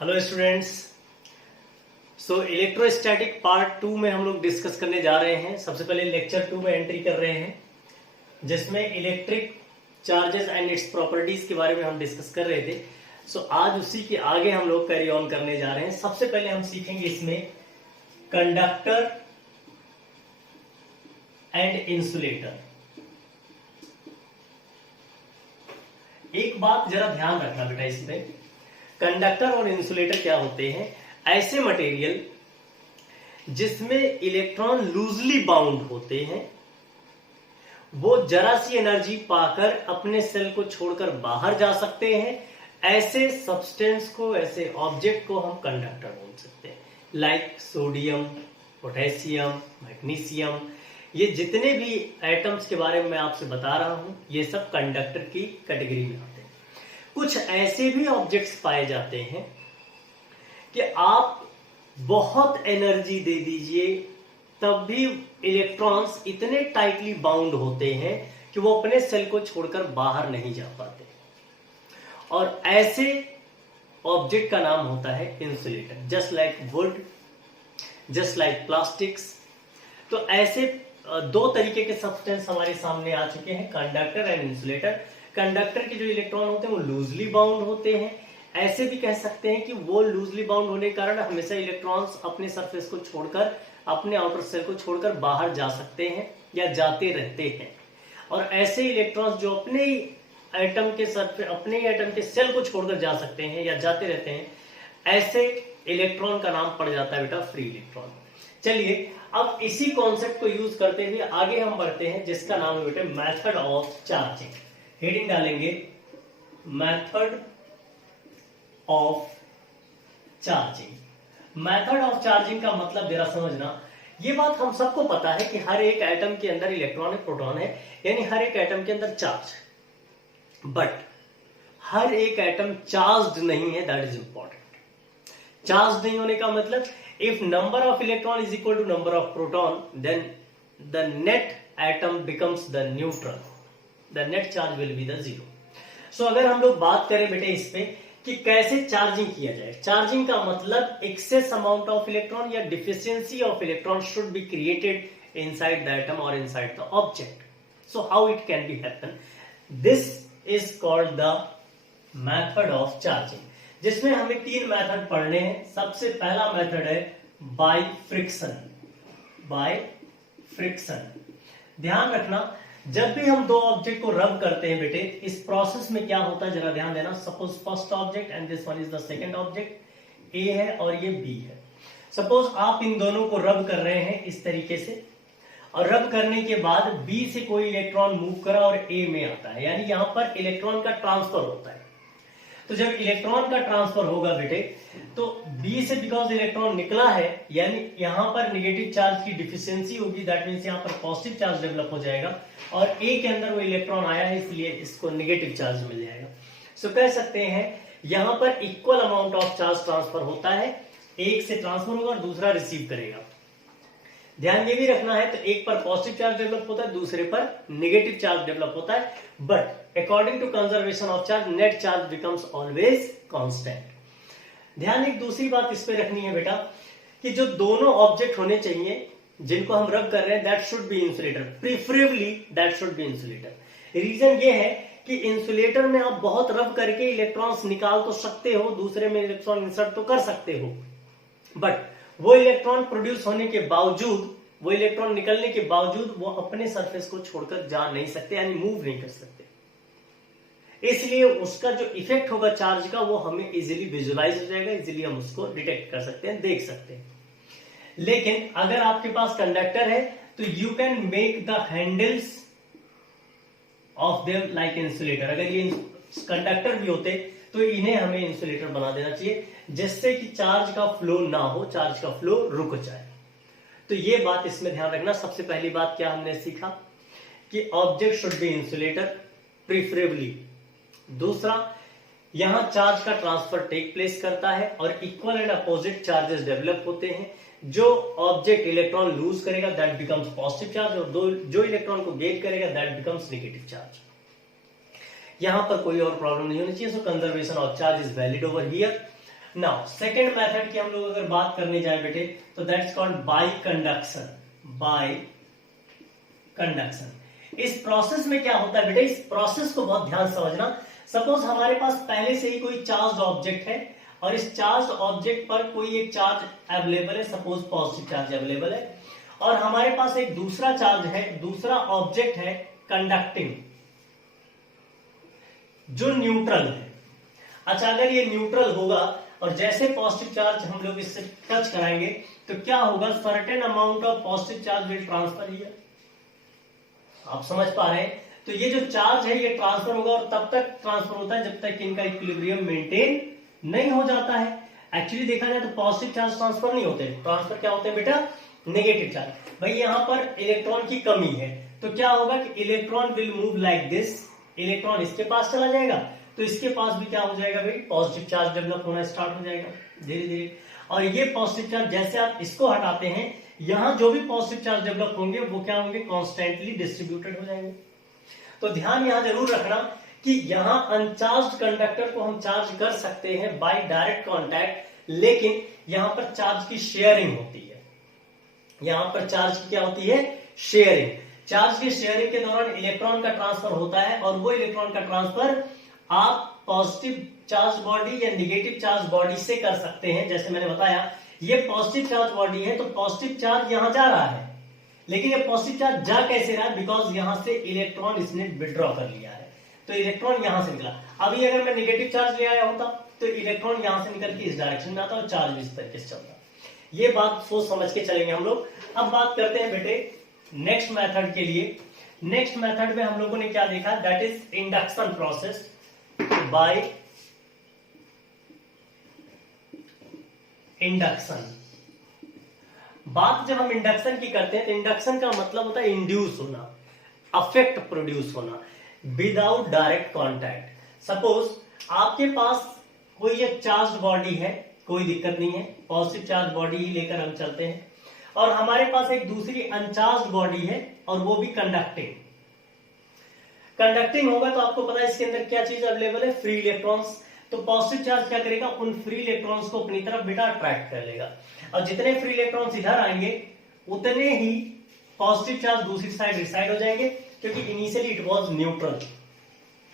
Hello students. Electrostatic part 2 में हम लोग डिस्कस करने जा रहे हैं। सबसे पहले लेक्चर 2 में एंट्री कर रहे हैं, जिसमें electric charges and its properties के बारे में हम डिस्कस कर रहे थे। आज उसी के आगे हम लोग कैरी ऑन करने जा रहे हैं। सबसे पहले हम सीखेंगे इसमें कंडक्टर एंड इंसुलेटर। एक बात जरा ध्यान रखना बेटा, इसमें कंडक्टर और इंसुलेटर क्या होते हैं? ऐसे मटेरियल जिसमें इलेक्ट्रॉन लूजली बाउंड होते हैं, वो जरा सी एनर्जी पाकर अपने सेल को छोड़कर बाहर जा सकते हैं। ऐसे सब्सटेंस को, ऐसे ऑब्जेक्ट को हम कंडक्टर बोल सकते हैं। लाइक सोडियम, पोटेशियम, मैग्नीशियम, ये जितने भी एटम्स के बारे में मैं आपसे बता रहा हूं, ये सब कंडक्टर की कैटेगरी में आते हैं। कुछ ऐसे भी ऑब्जेक्ट्स पाए जाते हैं कि आप बहुत एनर्जी दे दीजिए, तब भी इलेक्ट्रॉन्स इतने टाइटली बाउंड होते हैं कि वो अपने सेल को छोड़कर बाहर नहीं जा पाते, और ऐसे ऑब्जेक्ट का नाम होता है insulator. Just like would, just like plastics. तो ऐसे दो तरीके के सब्सटेंस हमारे सामने आ चुके हैं, कंडक्टर एंड इंसुलेटर। कंडक्टर के जो इलेक्ट्रॉन होते हैं वो लूजली बाउंड होते हैं। ऐसे भी कह सकते हैं कि वो लूजली बाउंड होने के कारण हमेशा इलेक्ट्रॉन्स अपने सरफेस को छोड़कर, अपने आउटर सेल को छोड़कर बाहर जा सकते हैं या जाते रहते हैं। और ऐसे इलेक्ट्रॉन्स जो अपने ही एटम के सरफेस, अपने ही एटम के सेल को छोड़कर जा सकते हैं या जाते रहते हैं, ऐसे इलेक्ट्रॉन का नाम पड़ जाता है बेटा फ्री इलेक्ट्रॉन। चलिए अब इसी कॉन्सेप्ट को यूज करते हुए आगे हम बढ़ते हैं, जिसका नाम है बेटे मेथड ऑफ चार्जिंग। हेडिंग डालेंगे method of charging. Method of charging का मतलब जरा समझना। ये बात हम सबको पता है कि हर एक एटम के अंदर इलेक्ट्रॉन है, प्रोटॉन है, यानी हर एक एटम के अंदर चार्ज। बट हर एक एटम चार्ज्ड नहीं है, दैट इज इंपॉर्टेंट। चार्ज नहीं होने का मतलब, if number of electron is equal to number of proton, then the net atom becomes the neutral, the net charge will be the zero. So अगर हम लोग बात करें बेटे इस पे कि कैसे चार्जिंग किया जाए, चार्जिंग का मतलब एक्सेस अमाउंट ऑफ इलेक्ट्रॉन या deficiency of electron should be created inside the atom और inside the object. So how it can be happen? This is called the method of charging, जिसमें हमें तीन method पढ़ने हैं। सबसे पहला मेथड है बाय फ्रिक्शन। बाय फ्रिक्शन, ध्यान रखना, जब भी हम दो ऑब्जेक्ट को रब करते हैं बेटे, इस प्रोसेस में क्या होता है जरा ध्यान देना। Suppose first object and this one is the second object, A है और ये बी है। सपोज आप इन दोनों को रब कर रहे हैं इस तरीके से, और रब करने के बाद बी से कोई इलेक्ट्रॉन मूव करा और ए में आता है, यानी यहां पर इलेक्ट्रॉन का ट्रांसफर होता है। तो जब इलेक्ट्रॉन का ट्रांसफर होगा बेटे, तो बी से बिकॉज इलेक्ट्रॉन निकला है, यानी यहां पर नेगेटिव चार्ज की डिफिशियंसी होगी, दैट मींस यहां पर पॉजिटिव चार्ज डेवलप हो जाएगा, और ए के अंदर वो इलेक्ट्रॉन आया है इसलिए इसको नेगेटिव चार्ज मिल जाएगा। सो कह सकते हैं यहां पर equal amount of charge transfer होता है, एक से ट्रांसफर होगा और दूसरा रिसीव करेगा। ध्यान ये भी रखना है, तो एक पर पॉजिटिव चार्ज डेवलप होता है, दूसरे पर नेगेटिव चार्ज डेवलप होता है, but according to conservation of charge net charge becomes always constant. ध्यान एक दूसरी बात इस पे रखनी है बेटा, कि जो दोनों ऑब्जेक्ट होने चाहिए जिनको हम रब कर रहे हैं, that should be insulator, preferably that should be insulator. Reason ये है कि इंसुलेटर में आप बहुत रब करके इलेक्ट्रॉन्स निकाल तो सकते हो, दूसरे में इलेक्ट्रॉन इंसर्ट तो कर सकते हो, बट वो इलेक्ट्रॉन प्रोड्यूस होने के बावजूद, वो इलेक्ट्रॉन निकलने के बावजूद वो अपने सरफेस को छोड़कर जा नहीं सकते, यानी मूव नहीं कर सकते। इसलिए उसका जो इफेक्ट होगा चार्ज का, वो हमें इजीली विजुअलाइज हो जाएगा, इजीली हम उसको डिटेक्ट कर सकते हैं, देख सकते हैं। लेकिन अगर आपके पास कंडक्टर है, तो you can make the handles of them like insulator. अगर ये कंडक्टर भी होते तो इन्हें हमें इंसुलेटर बना देना चाहिए, जिससे कि चार्ज का फ्लो ना हो, चार्ज का फ्लो रुक जाए। तो ये बात इसमें ध्यान रखना। सबसे पहली बात क्या हमने सीखा कि object should be insulator preferably. दूसरा, यहां चार्ज का ट्रांसफर टेक प्लेस करता है और equal and opposite charges develop होते हैं। जो ऑब्जेक्ट इलेक्ट्रॉन लूज करेगा दैट बिकम्स पॉजिटिव चार्ज, और जो इलेक्ट्रॉन को गेन करेगा दैट बिकम्स नेगेटिव चार्ज। यहां पर कोई और प्रॉब्लम नहीं होनी चाहिए। So conservation of charge is valid over here. Now second method की हम लोग अगर बात करने जाए बेटे तो that's called by conduction. By conduction. इस प्रोसेस में क्या होता है बेटे, इस प्रोसेस को बहुत ध्यान समझना। सपोज हमारे पास पहले से ही कोई चार्ज ऑब्जेक्ट है और इस चार्ज ऑब्जेक्ट पर कोई एक चार्ज अवेलेबल है, सपोज पॉजिटिव चार्ज अवेलेबल है, और हमारे पास एक दूसरा चार्ज है, दूसरा ऑब्जेक्ट है कंडक्टिंग जो न्यूट्रल है। अच्छा, अगर ये न्यूट्रल होगा और जैसे पॉजिटिव चार्ज हम लोग इससे टच कराएंगे तो क्या होगा, certain amount of positive charge will transfer here. आप समझ पा रहे हैं? तो ये जो चार्ज है ये ट्रांसफर होगा और तब तक ट्रांसफर होता है जब तक इनका इक्विलिब्रियम मेंटेन नहीं हो जाता है। एक्चुअली देखा जाए तो पॉजिटिव चार्ज ट्रांसफर नहीं होते, ट्रांसफर क्या होते हैं बेटा, नेगेटिव चार्ज। भाई यहाँ पर इलेक्ट्रॉन की कमी है तो क्या होगा कि electron will move like this, electron इसके पास चला जाएगा तो इसके पास भी क्या हो जाएगा भाई, पॉजिटिव चार्ज डेवलप होना स्टार्ट हो जाएगा धीरे धीरे। और ये पॉजिटिव चार्ज जैसे आप इसको हटाते हैं, यहां जो भी पॉजिटिव चार्ज डेवलप होंगे वो क्या होंगे, कॉन्स्टेंटली डिस्ट्रीब्यूटेड हो जाएंगे। तो ध्यान यहां जरूर रखना कि यहां अनचार्ज कंडक्टर को हम चार्ज कर सकते हैं बाय डायरेक्ट कांटेक्ट, लेकिन यहां पर चार्ज की शेयरिंग होती है। यहां पर चार्ज की क्या होती है, शेयरिंग। चार्ज की शेयरिंग के दौरान इलेक्ट्रॉन का ट्रांसफर होता है और वो इलेक्ट्रॉन का ट्रांसफर आप पॉजिटिव चार्ज बॉडी या नेगेटिव चार्ज बॉडी से कर सकते हैं। जैसे मैंने बताया ये पॉजिटिव चार्ज बॉडी है तो पॉजिटिव चार्ज यहां जा रहा है, लेकिन ये पॉजिटिव चार्ज जा कैसे रहा है, बिकॉज यहां से इलेक्ट्रॉन इसने विड्रॉ कर लिया है तो इलेक्ट्रॉन यहां से निकला। अभी अगर मैं नेगेटिव चार्ज ले आया होता तो इलेक्ट्रॉन यहां से निकल के इस डायरेक्शन में आता और चार्ज इस तरीके से चलता। ये बात सोच समझ के चलेंगे हम लोग। अब बात करते हैं बेटे नेक्स्ट मेथड के लिए। नेक्स्ट मेथड में हम लोगों ने क्या देखा, that is induction process by induction. बात जब हम इंडक्शन की करते हैं तो इंडक्शन का मतलब होता है इंड्यूस होना, अफेक्ट प्रोड्यूस होना विदाउट डायरेक्ट कांटेक्ट। सपोज आपके पास कोई एक चार्ज बॉडी है, कोई दिक्कत नहीं है, पॉजिटिव चार्ज बॉडी ही लेकर हम चलते हैं, और हमारे पास एक दूसरी अनचार्ज बॉडी है और वो भी कंडक्टिंग। कंडक्टिंग होगा तो आपको पता है इसके अंदर क्या चीज अवेलेबल है, फ्री इलेक्ट्रॉन्स। तो पॉजिटिव चार्ज क्या करेगा, उन फ्री इलेक्ट्रॉन्स को अपनी तरफ बेटा अट्रैक्ट कर लेगा, और जितने फ्री इलेक्ट्रॉन्स इधर आएंगे उतने ही पॉजिटिव चार्ज दूसरी साइड रिसाइड हो जाएंगे, क्योंकि इनिशियली इट वाज न्यूट्रल।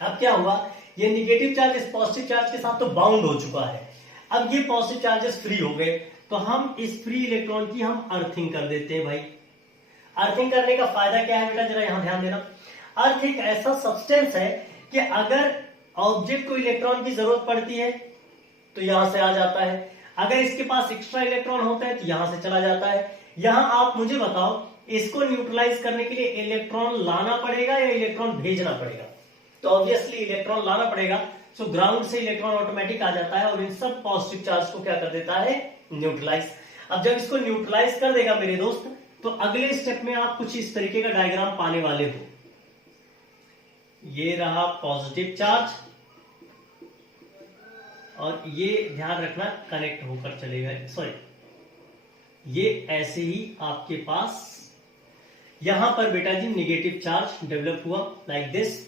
अब क्या हुआ, ये नेगेटिव चार्ज इस पॉजिटिव चार्ज के साथ तो बाउंड हो चुका है, अब ये पॉजिटिव चार्जेस फ्री हो गए तो हम इस फ्री इलेक्ट्रॉन की हम अर्थिंग कर देते हैं। भाई अर्थिंग करने का फायदा क्या है बेटा, जरा यहां ध्यान देना। अर्थ एक ऐसा सब्सटेंस है कि अगर ऑब्जेक्ट को इलेक्ट्रॉन की जरूरत पड़ती है तो यहां से आ जाता है, अगर इसके पास एक्स्ट्रा इलेक्ट्रॉन होता है तो यहां से चला जाता है। यहां आप मुझे बताओ इसको न्यूट्रलाइज करने के लिए इलेक्ट्रॉन लाना पड़ेगा या इलेक्ट्रॉन भेजना पड़ेगा, तो ऑब्वियसली इलेक्ट्रॉन लाना पड़ेगा। सो ग्राउंड से इलेक्ट्रॉन ऑटोमेटिक आ जाता है और इन सब पॉजिटिव चार्ज को क्या कर देता है, न्यूट्रलाइज। अब जब इसको न्यूट्रलाइज कर देगा मेरे दोस्त, तो अगले स्टेप में आप कुछ इस तरीके का डायग्राम पाने वाले हो। ये रहा पॉजिटिव चार्ज और ये ध्यान रखना कनेक्ट होकर चलेगा, सॉरी ये ऐसे ही आपके पास यहां पर बेटा जी नेगेटिव चार्ज डेवलप हुआ लाइक दिस।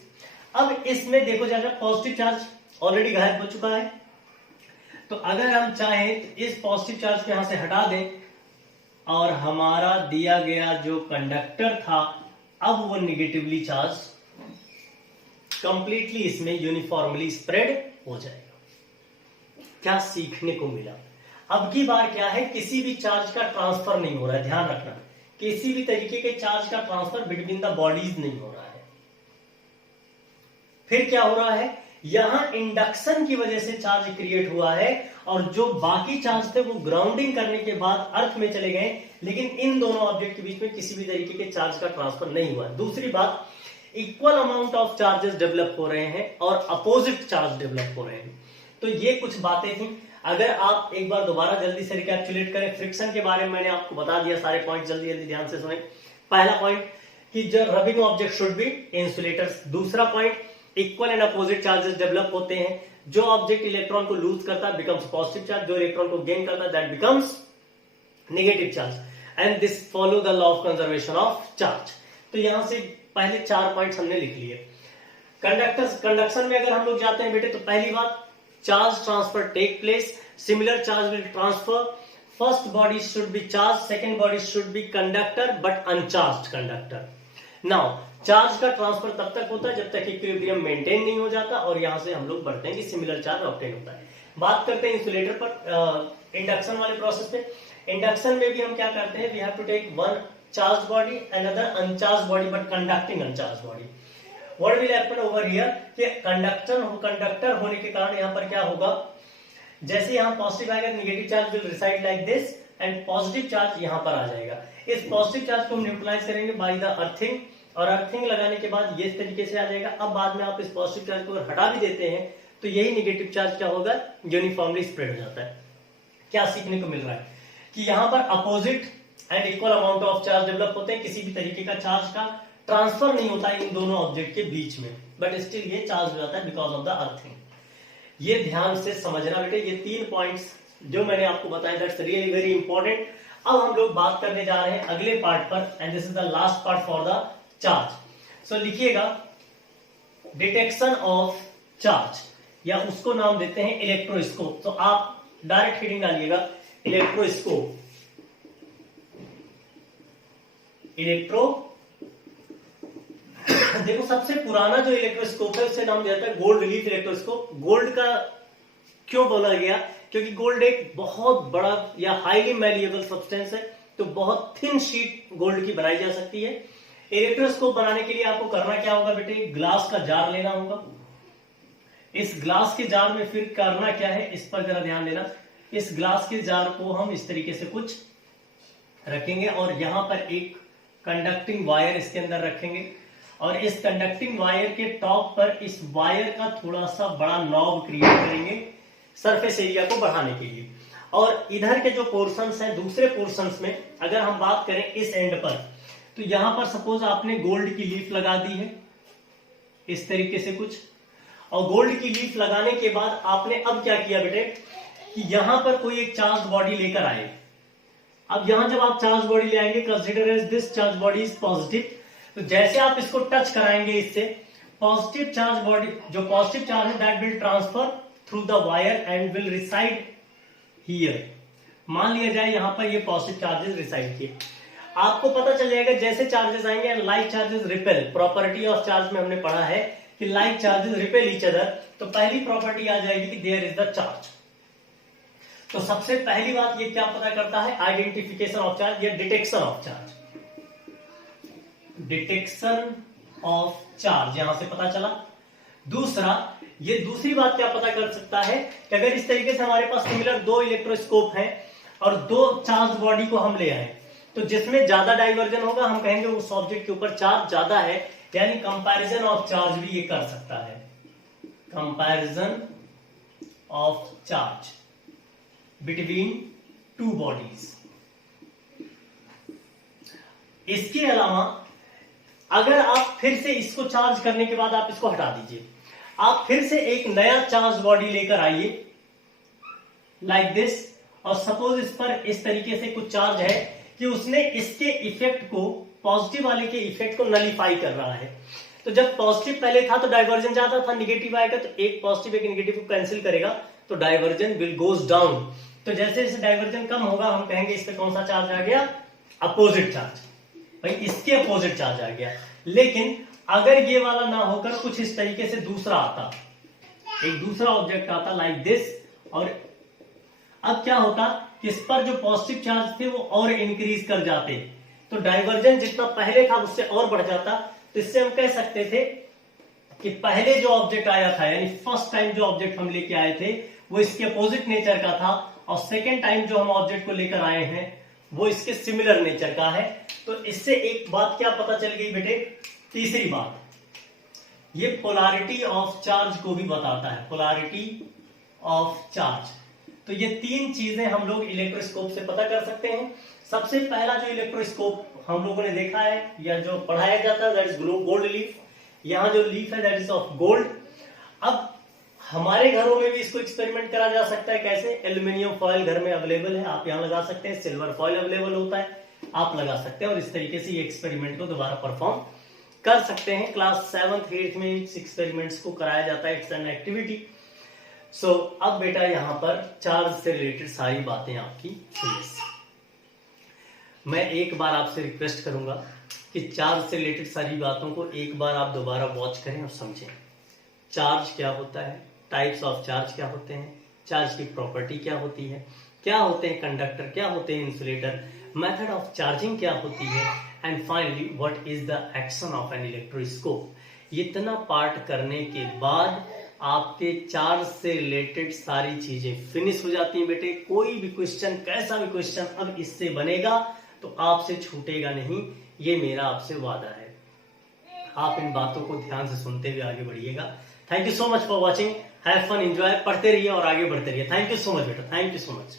अब इसमें देखो जाएगा पॉजिटिव चार्ज ऑलरेडी गायब हो चुका है, तो अगर हम चाहें तो इस पॉजिटिव चार्ज को यहां से हटा दें और हमारा दिया गया जो कंडक्टर था अब वो नेगेटिवली चार्ज कंप्लीटली इसमें यूनिफॉर्मली स्प्रेड हो जाएगा। क्या सीखने को मिला, अब की बार क्या है, किसी भी चार्ज का ट्रांसफर नहीं हो रहा है, ध्यान रखना किसी भी तरीके के चार्ज का ट्रांसफर बिटवीन द बॉडीज नहीं हो रहा है। फिर क्या हो रहा है, यहां इंडक्शन की वजह से चार्ज क्रिएट हुआ है और जो बाकी चार्ज थे वो ग्राउंडिंग करने के बाद अर्थ में चले गए, लेकिन इन दोनों ऑब्जेक्ट के बीच में किसी भी तरीके के चार्ज का ट्रांसफर नहीं हुआ। दूसरी बात, equal amount of charges develop हो रहे हैं और अपोजिट चार्ज डेवलप हो रहे हैं। तो ये कुछ बातें थी। अगर आप एक बार दोबारा जल्दी से रिकैप्चुलेट करें, फ्रिक्शन के बारे में मैंने आपको बता दिया, सारे पॉइंट जल्दी जल्दी ध्यान से सुने। पहला पॉइंट कि जो rubbing object should be insulators. दूसरा point, equal and opposite charges develop होते हैं, जो ऑब्जेक्ट इलेक्ट्रॉन को लूज करता है बिकम्स पॉजिटिव चार्ज, जो इलेक्ट्रॉन को गेन करता है that becomes negative charge, and this follow the law of conservation of charge. तो यहां से पहले 4 पॉइंट्स हमने लिख लिए। कंडक्शन में अगर हम लोग जाते हैं बेटे, तो पहली बात charge transfer take place, similar charge will transfer. First body should be charged, second body should be conductor but uncharged conductor. Now charge का ट्रांसफर तब तक होता है जब तक इक्विलिब्रियम मेंटेन नहीं हो जाता, और यहां से हम लोग बढ़ते हैं कि सिमिलर चार्ज ऑब्टेन होता है। बात करते हैं इंसुलेटर पर, इंडक्शन वाले प्रोसेस पे। इंडक्शन में भी हम क्या करते हैं, we have to take one charge body, another uncharge body but conducting uncharge body. What will happen over here कि कंडक्टर होने के कारण यहाँ पर क्या होगा, जैसे यहाँ पॉजिटिव आएगा negative charge will reside like this and positive charge यहाँ पर आ जाएगा। इस पॉजिटिव चार्ज को हम न्यूट्रलाइज करेंगे बाय द अर्थिंग, और अर्थिंग लगाने के बाद ये इस तरीके से आ जाएगा। अब बाद में आप इस पॉजिटिव चार्ज को हटा भी देते हैं तो यही नेगेटिव चार्ज क्या होगा, यूनिफॉर्मली स्प्रेड हो जाता है। क्या सीखने को मिल रहा है कि यहाँ पर opposite and equal amount of charge develop होते हैं, किसी भी तरीके का चार्ज का ट्रांसफर नहीं होता इन दोनों ऑब्जेक्ट के बीच में, बट स्टिल ये चार्ज हो जाता है बिकॉज ऑफ द अर्थिंग। ये ध्यान से समझना बेटे, ये 3 पॉइंट्स जो मैंने आपको बताया दैट्स रियली वेरी इंपॉर्टेंट। अब हम लोग बात करने जा रहे हैं अगले पार्ट पर, and this is the last part for the charge. So लिखिएगा डिटेक्शन ऑफ चार्ज, या उसको नाम देते हैं इलेक्ट्रोस्कोप। तो आप डायरेक्ट हेडिंग डालिएगा इलेक्ट्रोस्कोप। देखो सबसे पुराना जो इलेक्ट्रोस्कोप है उससे नाम दिया जाता है गोल्ड लीफ इलेक्ट्रोस्कोप। गोल्ड का क्यों बोला गया, क्योंकि गोल्ड एक बहुत बड़ा या हाईली मैलिएबल सब्सटेंस है, तो बहुत थिन शीट गोल्ड की बनाई जा सकती है। इलेक्ट्रोस्कोप बनाने के लिए आपको करना क्या होगा बेटे, ग्लास का जार लेना होगा। इस ग्लास के जार में फिर करना क्या है, इस पर जरा ध्यान देना। इस ग्लास के जार को हम इस तरीके से कुछ रखेंगे और यहां पर एक कंडक्टिंग वायर इसके अंदर रखेंगे, और इस कंडक्टिंग वायर के टॉप पर इस वायर का थोड़ा सा बड़ा नॉब क्रिएट करेंगे सरफेस एरिया को बढ़ाने के लिए। और इधर के जो पोर्शंस हैं, दूसरे पोर्शंस में अगर हम बात करें इस एंड पर, तो यहां पर सपोज आपने गोल्ड की लीफ लगा दी है इस तरीके से कुछ, और गोल्ड की लीफ लगाने के बाद आपने अब क्या किया बेटे कि यहां पर कोई एक चार्ज बॉडी लेकर आए। अब यहां जब आप चार्ज बॉडी ले आएंगे, consider as this charge body is positive, तो जैसे आप इसको टच कराएंगे इससे पॉजिटिव चार्ज बॉडी, जो पॉजिटिव चार्ज है that will transfer through the wire and will reside here. मान लिया जाए यहां पर ये पॉजिटिव चार्जेस रिसाइड किए, आपको पता चल जाएगा जैसे चार्जेस आएंगे like charges repel. Property of charge में हमने पढ़ा है कि like charges repel each other, तो पहली प्रॉपर्टी आ जाएगी कि देयर इज द चार्ज। तो सबसे पहली बात ये क्या पता करता है, आइडेंटिफिकेशन ऑफ चार्ज या detection of charge. Detection of charge यहां से पता चला। दूसरा, ये दूसरी बात क्या पता कर सकता है कि अगर इस तरीके से हमारे पास सिमिलर 2 इलेक्ट्रोस्कोप हैं और 2 चार्ज बॉडी को हम ले आए, तो जिसमें ज्यादा डाइवर्जन होगा हम कहेंगे उस ऑब्जेक्ट के ऊपर चार्ज ज्यादा है, यानी कंपैरिजन ऑफ चार्ज भी ये कर सकता है, comparison of charge between 2 bodies. इसके अलावा अगर आप फिर से इसको चार्ज करने के बाद आप इसको हटा दीजिए, आप फिर से एक नया चार्ज बॉडी लेकर आइए लाइक दिस, और सपोज इस पर इस तरीके से कुछ चार्ज है कि उसने इसके इफेक्ट को, पॉजिटिव वाले के इफेक्ट को नलीफाई कर रहा है। तो जब पॉजिटिव पहले था तो डाइवर्जन ज्यादा था, निगेटिव आएगा तो एक पॉजिटिव एक निगेटिव को कैंसिल करेगा तो डाइवर्जन विल गोज डाउन। तो जैसे जैसे डाइवर्जन कम होगा हम कहेंगे इस पे कौन सा चार्ज आ गया, अपोजिट चार्ज, भाई इसके अपोजिट चार्ज आ गया। लेकिन अगर ये वाला ना होकर कुछ इस तरीके से दूसरा आता, एक दूसरा ऑब्जेक्ट आता लाइक दिस, और अब क्या होता कि इस पर जो पॉजिटिव चार्ज थे वो और इंक्रीज कर जाते, तो डाइवर्जन जितना पहले था उससे और बढ़ जाता। तो इससे हम कह सकते थे कि पहले जो ऑब्जेक्ट आया था, यानी फर्स्ट टाइम जो ऑब्जेक्ट हम लेके आए थे वो इसके अपोजिट नेचर का था, और सेकेंड टाइम जो हम ऑब्जेक्ट को लेकर आए हैं वो इसके सिमिलर नेचर का है। तो इससे एक बात क्या पता चल गई बेटे, तीसरी बात, ये पोलैरिटी ऑफ चार्ज को भी बताता है, पोलैरिटी ऑफ चार्ज। तो ये 3 चीजें हम लोग इलेक्ट्रोस्कोप से पता कर सकते हैं। सबसे पहला जो इलेक्ट्रोस्कोप हम लोगों ने देखा है या जो पढ़ाया जाता है दैट इज गोल्ड लीफ। यहाँ जो लीफ है दैट इज ऑफ गोल्ड। अब हमारे घरों में भी इसको एक्सपेरिमेंट करा जा सकता है। कैसे, एल्यूमिनियम फॉयल घर में अवेलेबल है, आप यहाँ लगा सकते हैं, सिल्वर फॉयल अवेलेबल होता है, आप लगा सकते हैं, और इस तरीके से ये एक्सपेरिमेंट को दोबारा परफॉर्म कर सकते हैं। क्लास 7th 8th में इस एक्सपेरिमेंट्स को कराया जाता है, इट्स एन एक्टिविटी। सो अब बेटा यहाँ पर चार्ज से रिलेटेड सारी बातें आपकी फिनिश। मैं एक बार आपसे रिक्वेस्ट करूंगा कि चार्ज से रिलेटेड सारी बातों को एक बार आप दोबारा वॉच करें और समझें। चार्ज क्या होता है, टाइप्स ऑफ चार्ज क्या होते हैं, चार्ज की प्रॉपर्टी क्या होती है, क्या होते हैं कंडक्टर, क्या होते हैं इंसुलेटर, मेथड ऑफ चार्जिंग क्या होती है, and finally what is the action of an electroscope. इतना पार्ट करने के बाद आपके चार्ज से रिलेटेड सारी चीजें फिनिश हो जाती हैं बेटे। कोई भी क्वेश्चन, कैसा भी क्वेश्चन अब इससे बनेगा तो आपसे छूटेगा नहीं, ये मेरा आपसे वादा है। आप इन बातों को ध्यान से सुनते हुए आगे बढ़िएगा। Thank you so much for watching, have fun, enjoy, पढ़ते रहिए और आगे बढ़ते रहिए। थैंक यू सो मच बेटा, थैंक यू सो मच।